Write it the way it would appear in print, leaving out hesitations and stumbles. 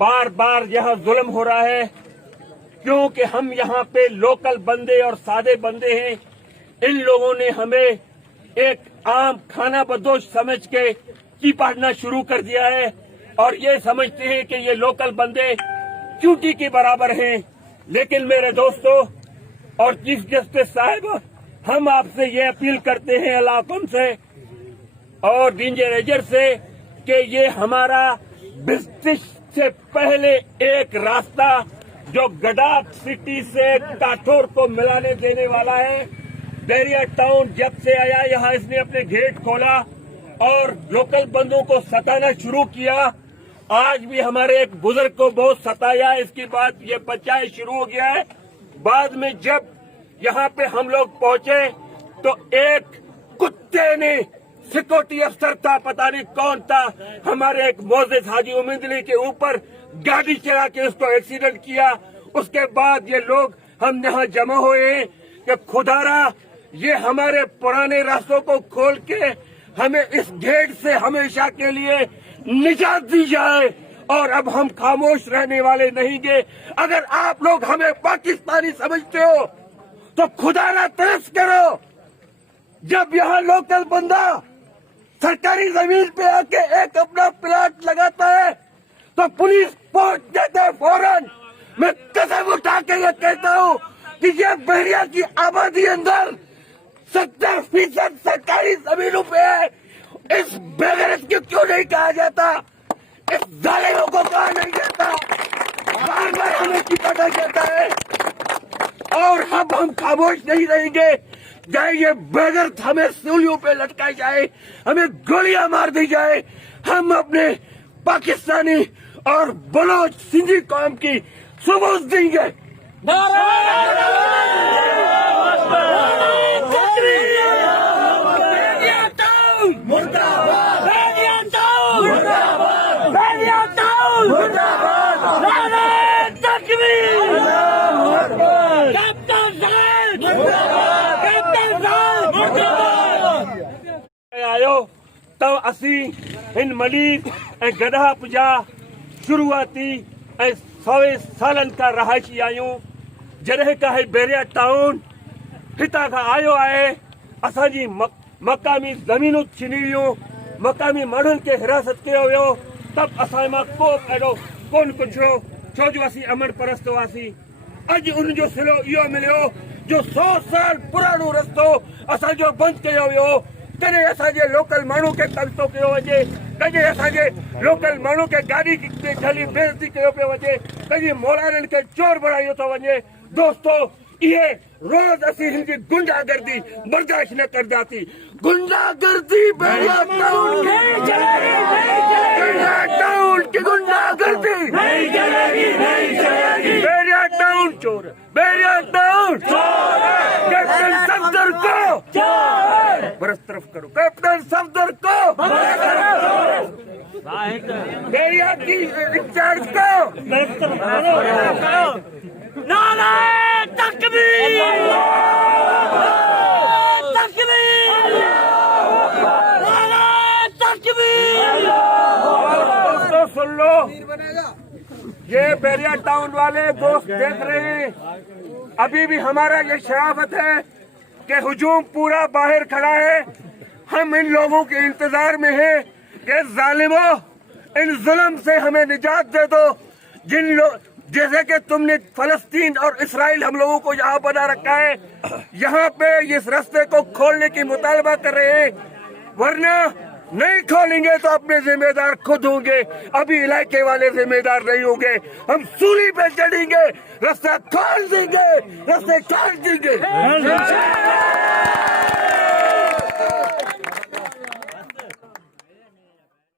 बार बार यहाँ जुल्म हो रहा है, क्योंकि हम यहाँ पे लोकल बंदे और सादे बंदे हैं। इन लोगों ने हमें एक आम खाना बदोश समझ के चिपटना शुरू कर दिया है और ये समझते हैं कि ये लोकल बंदे चूंटी के बराबर हैं। लेकिन मेरे दोस्तों और चीफ जस्टिस साहब, हम आपसे ये अपील करते हैं इलाकों से और डेंजर एजर से कि ये हमारा बिस्टिश से पहले एक रास्ता जो गडात सिटी से काठोर को मिलाने देने वाला है, बैरिया टाउन जब से आया यहाँ इसने अपने गेट खोला और लोकल बंदों को सताना शुरू किया। आज भी हमारे एक बुजुर्ग को बहुत सताया, इसके बाद ये पंचायत शुरू हो गया है। बाद में जब यहाँ पे हम लोग पहुंचे तो एक कुत्ते ने, सिक्योरिटी अफसर था, पता नहीं कौन था, हमारे एक मोज़ेज़ हाजी उम्मीदली के ऊपर गाड़ी चला के उसको एक्सीडेंट किया। उसके बाद ये लोग हम यहाँ जमा हुए हैं कि खुदारा ये हमारे पुराने रास्तों को खोल के हमें इस गेट से हमेशा के लिए निजात दी जाए और अब हम खामोश रहने वाले नहीं गे। अगर आप लोग हमें पाकिस्तानी समझते हो तो खुदारा तरस करो। जब यहाँ लोकल बंदा सरकारी जमीन पे आके एक अपना प्लाट लगाता है तो पुलिस पहुंच जाते है फौरन। मैं कसम उठा के ये कहता हूँ कि ये बहरिया की आबादी अंदर 70% सरकारी जमीनों पे है। इस बेगरत को क्यों नहीं कहा जाता? इस जालिमों को कहा नहीं जाता? बार बार हमें चिपटा जाता है और अब हम खामोश नहीं रहेंगे। चाहे ये बेगर हमें सूलियों पे लटकाई जाए, हमें गोलियां मार दी जाए, हम अपने पाकिस्तानी और बलोच सिंधी कौम की सबूत देंगे। आयो तो असी इन मलीक ऐं गधा पुजा शुरुआती ऐं 100 सालन का रहायशी आयूं। जॾहिं का बैरिया टाउन हितां खां आयो आहे, असांजी मक़ामी ज़मीनूं छिनी वियूं, मक़ामी माण्हुनि खे हिरासत कयो वियो, तब असां मां को फ़ाइदो कोन कुझु, छो जो असीं अमन परस्त हुआसीं। अॼु उनजो सिलो इहो मिलियो जो 100 साल पुराणो रस्तो असांजो बंदि कयो वियो। कॾहिं असांजे लोकल माण्हू खे कब्ज़ो कयो वञे, कॾहिं असांजे लोकल माण्हू खे गाॾी ते झली बेइज़ती कयो पियो वञे, कॾहिं मोलारनि खे चोर बणायो थो वञे। दोस्तो, इहे रोज़ असीं हिनजी गुंडागर्दी बर्दाश्त न करदासीं। गुंडागर्दी बैरिया टाउन की, बैरिया टाउन की गुंडागर्दी नहीं चलेगी, नहीं चलेगी। बैरिया टाउन चोर, बैरिया टाउन चोर, कैप्टन सफदर को चोर बरतरफ करो, कैप्टन सफदर को बरतरफ करो, बैरिया की इंचार्ज को बरतरफ करो। नारा तकबीर, तकबीर, नारा तकबीर। दोस्तों सुन लो, ये बैरिया टाउन वाले दोस्त देख रहे हैं, अभी भी हमारा ये शराफत है कि हुजूम पूरा बाहर खड़ा है। हम इन लोगों के इंतजार में हैं कि जालिमों, इन जुल्म से हमें निजात दे दो। जिन लोग जैसे कि तुमने फलस्तीन और इसराइल हम लोगों को यहाँ बना रखा है, यहाँ पे इस रास्ते को खोलने की मुतालबा कर रहे हैं, वरना नहीं खोलेंगे तो अपने जिम्मेदार खुद होंगे। अभी इलाके वाले जिम्मेदार नहीं होंगे। हम सूली पे चढ़ेंगे, रास्ता खोल देंगे, रास्ते खोल देंगे।